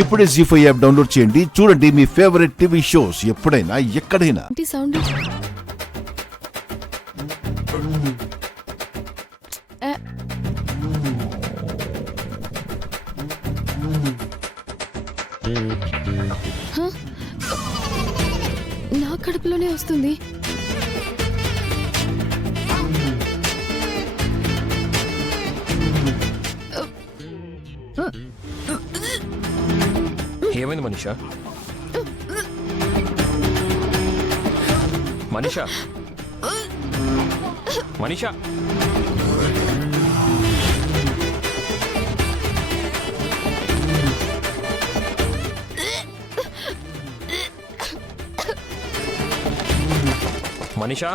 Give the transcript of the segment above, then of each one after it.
ఇప్పుడే జీ5 app download చేయండి. చూడండి మీ ఫేవరెట్ టీవీ షోస్ ఎప్పుడైనా ఎక్కడైనా. సౌండ్ నా కడుపులోనే వస్తుంది. ఏమైంది Manisha? Manisha Manisha Manisha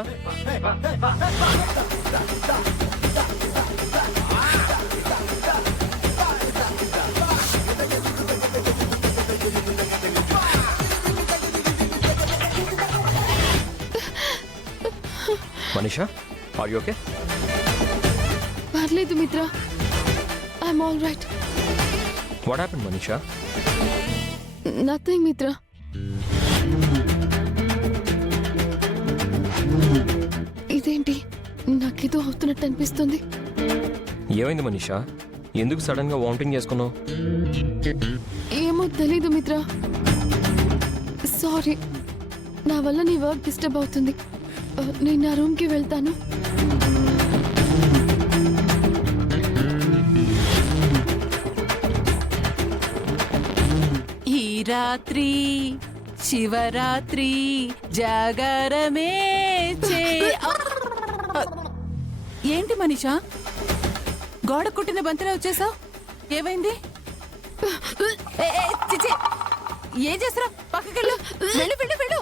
Manisha are you okay? పర్లేదు Mitra, I'm all right. What happened Manisha? Nothing Mitra. ఇదేంటి నాకేదో అవుతున్నట్టు అనిపిస్తుంది. ఏమైంది మనీషా? ఎందుకు సడన్ గా వామిటింగ్ చేసుకున్నావు? ఏమో తెలీదు మిత్ర. సారీ, నా వల్ల నీ వర్క్ డిస్టర్బ్ అవుతుంది. నేను నా రూమ్కి వెళ్తాను. ఈ రాత్రి శివరాత్రి జాగరమే ఏంటి మనీషా, గోడ కుట్టిన బంతిలో వచ్చేసావు? ఏమైంది? ఏం చేస్తారా? పక్కకెళ్ళు, వెళ్ళు వెళ్ళు వెళ్ళు.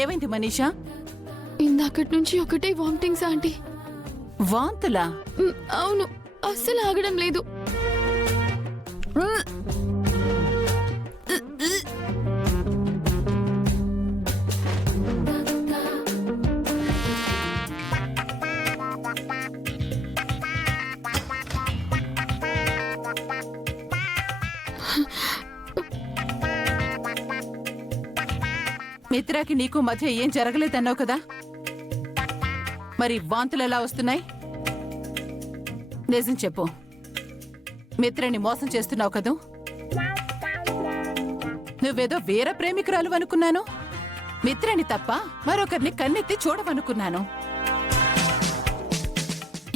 ఏమైంది మనీషా? ఇందాకటి నుంచి ఒకటే వామిటింగ్స్ ఆంటీ. వాంతులా? అవును, అస్సలు ఆగడం లేదు. మిత్రాకి నీకు మధ్య ఏం జరగలేదన్నావు కదా, మరి వాంతులు ఎలా వస్తున్నాయి? నిజం చెప్పు. మిత్రని మోసం చేస్తున్నావు కదూ? నువ్వేదో వేరే ప్రేమికురాలు అనుకున్నాను. మిత్రని తప్ప మరొకరిని కన్నెత్తి చూడవనుకున్నాను.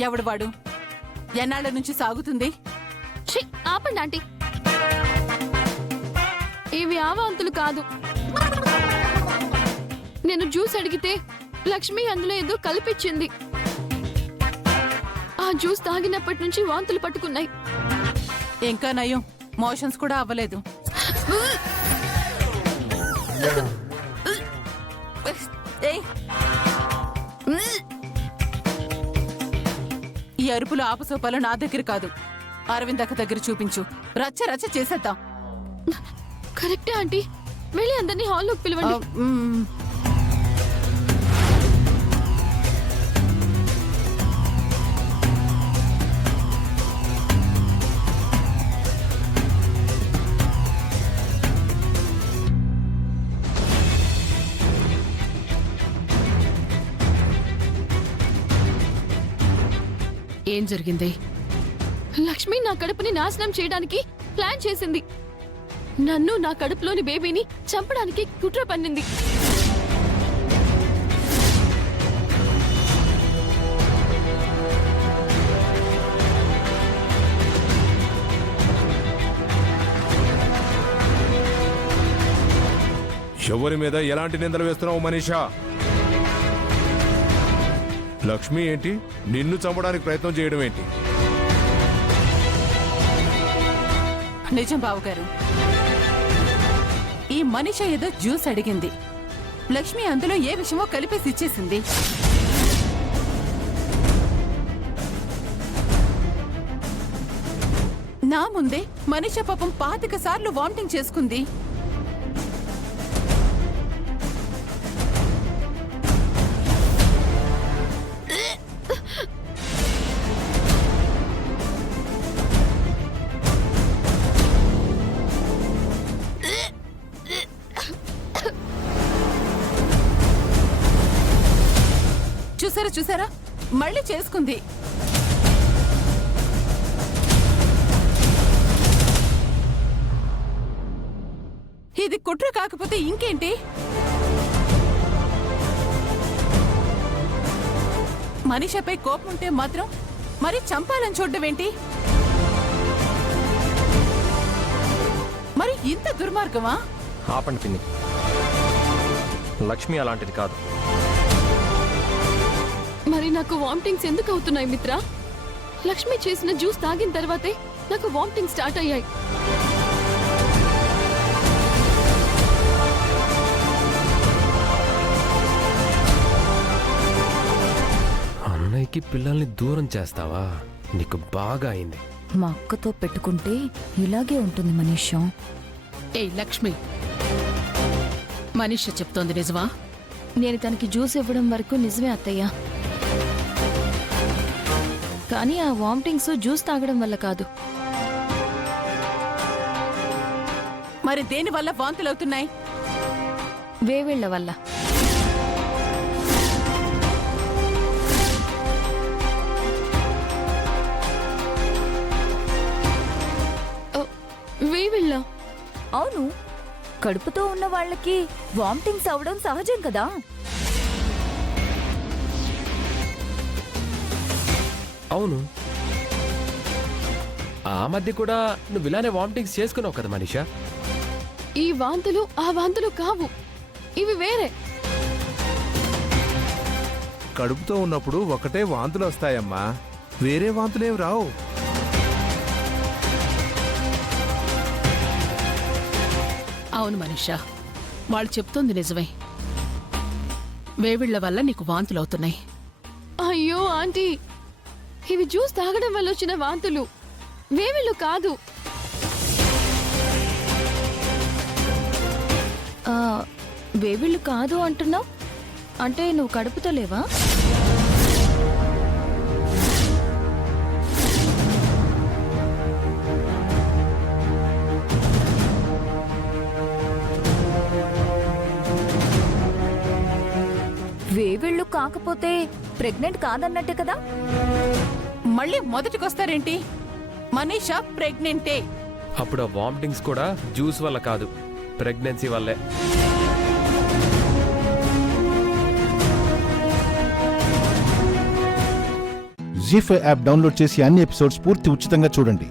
ఎవడు వాడు? ఎన్నాళ్ల నుంచి సాగుతుంది? ఆపండి ఆంటీ, ఇవి ఆ వాంతులు కాదు. నేను జ్యూస్ అడిగితే లక్ష్మి అందులో ఏదో కలిపిచ్చింది. ఆ జ్యూస్ తాగినప్పటి నుంచి వాంతులు పట్టుకున్నాయి. ఇంకా నయం, మోషన్స్ కూడా అవ్వలేదు. ఈ అరుపులు ఆపసోపాలు నా దగ్గర కాదు, అరవింద్ అక్క దగ్గర చూపించు. రచ్చ రచ్చ చేసేద్దాం. కరెక్టే ఆంటీ, వెళ్ళి అందరినీ హాల్లోకి పిలవండి. ఏం జరిగింది? లక్ష్మి నా కడుపుని నాశనం చేయడానికి ప్లాన్ చేసింది. నన్ను, నా కడుపులోని బేబీని చంపడానికి కుట్ర పన్నింది. ఎవరి మీద ఎలాంటి నిందలు వేస్తున్నావు మనీషా? లక్ష్మి ఏంటి నిన్ను చంపడానికి ప్రయత్నం చేయడం ఏంటి? నిజం బావగారు, మనీష ఏదో జ్యూస్ అడిగింది. లక్ష్మి అందులో ఏ విషయమో కలిపేసి ఇచ్చేసింది. నా ముందే మనీష పాపం 25 సార్లు వామిటింగ్ చేసుకుంది. చూసారా మళ్ళీ చేసుకుంది. ఇది కుట్ర కాకపోతే ఇంకేంటి? మనీషపై కోపం ఉంటే మాత్రం మరి చంపాలని చూడ్డమేంటి? మరి ఇంత దుర్మార్గమా? ఆపండి పిన్ని. లక్ష్మి అలాంటిది కాదు. మరి నాకు వామిటింగ్స్ ఎందుకు అవుతున్నాయి మిత్ర? లక్ష్మి చేసిన జ్యూస్ తాగిన తర్వాతే నాకు వామిటింగ్ స్టార్ట్ అయ్యాయి. అన్నయ్యకి పిల్లల్ని దూరం చేస్తావా? నీకు బాగా అయింది. మా అక్కతో పెట్టుకుంటే ఇలాగే ఉంటుంది మనీషా. ఏయ్ లక్ష్మి, మనీష చెప్తోంది నిజమా? నేను తనకి జ్యూస్ ఇవ్వడం వరకు నిజమే అత్తయ్య. కానీ ఆ వామిటింగ్స్ జ్యూస్ తాగడం వల్ల కాదు. మరి దేని వల్ల వాంతులవుతున్నాయి? వేవిళ్ల వల్ల. వేవిళ్ళ? అవును, కడుపుతో ఉన్న వాళ్ళకి వామిటింగ్స్ అవడం సహజం కదా. అవును, ఆ మధ్య కూడా నువ్వు ఇలానే వామిటింగ్స్ చేసుకున్నావు కదా మనీషా. ఈ వాంతులు ఆ వాంతులు కావు, ఇవి వేరే. కడుపుతో ఉన్నప్పుడు ఒకటే వాంతులు వస్తాయమ్మా, వేరే వాంతులేం రావు. అవును మనీషా, వాళ్ళు చెప్తోంది నిజమే. వేవిళ్ల వల్ల నీకు వాంతులవుతున్నాయి. అయ్యో ఆంటీ, ఇవి జ్యూస్ తాగడం వల్ల వచ్చిన వాంతులు, వేవిళ్ళు కాదు. వేవిళ్ళు కాదు అంటున్నావు అంటే నువ్వు కడుపుతో లేవా? వేవిళ్ళు కాకపోతే ప్రెగ్నెంట్ కాదన్నట్టే కదా. మళ్ళీ మొదటికొస్తారేంటి? మనీషా ప్రెగ్నెంటే. అప్పుడు ఆ వామిటింగ్స్ కూడా జ్యూస్ వల్ల కాదు, ప్రెగ్నెన్సీ వల్లే. జీ5 యాప్ డౌన్లోడ్ చేసి అన్ని ఎపిసోడ్స్ పూర్తి ఉచితంగా చూడండి.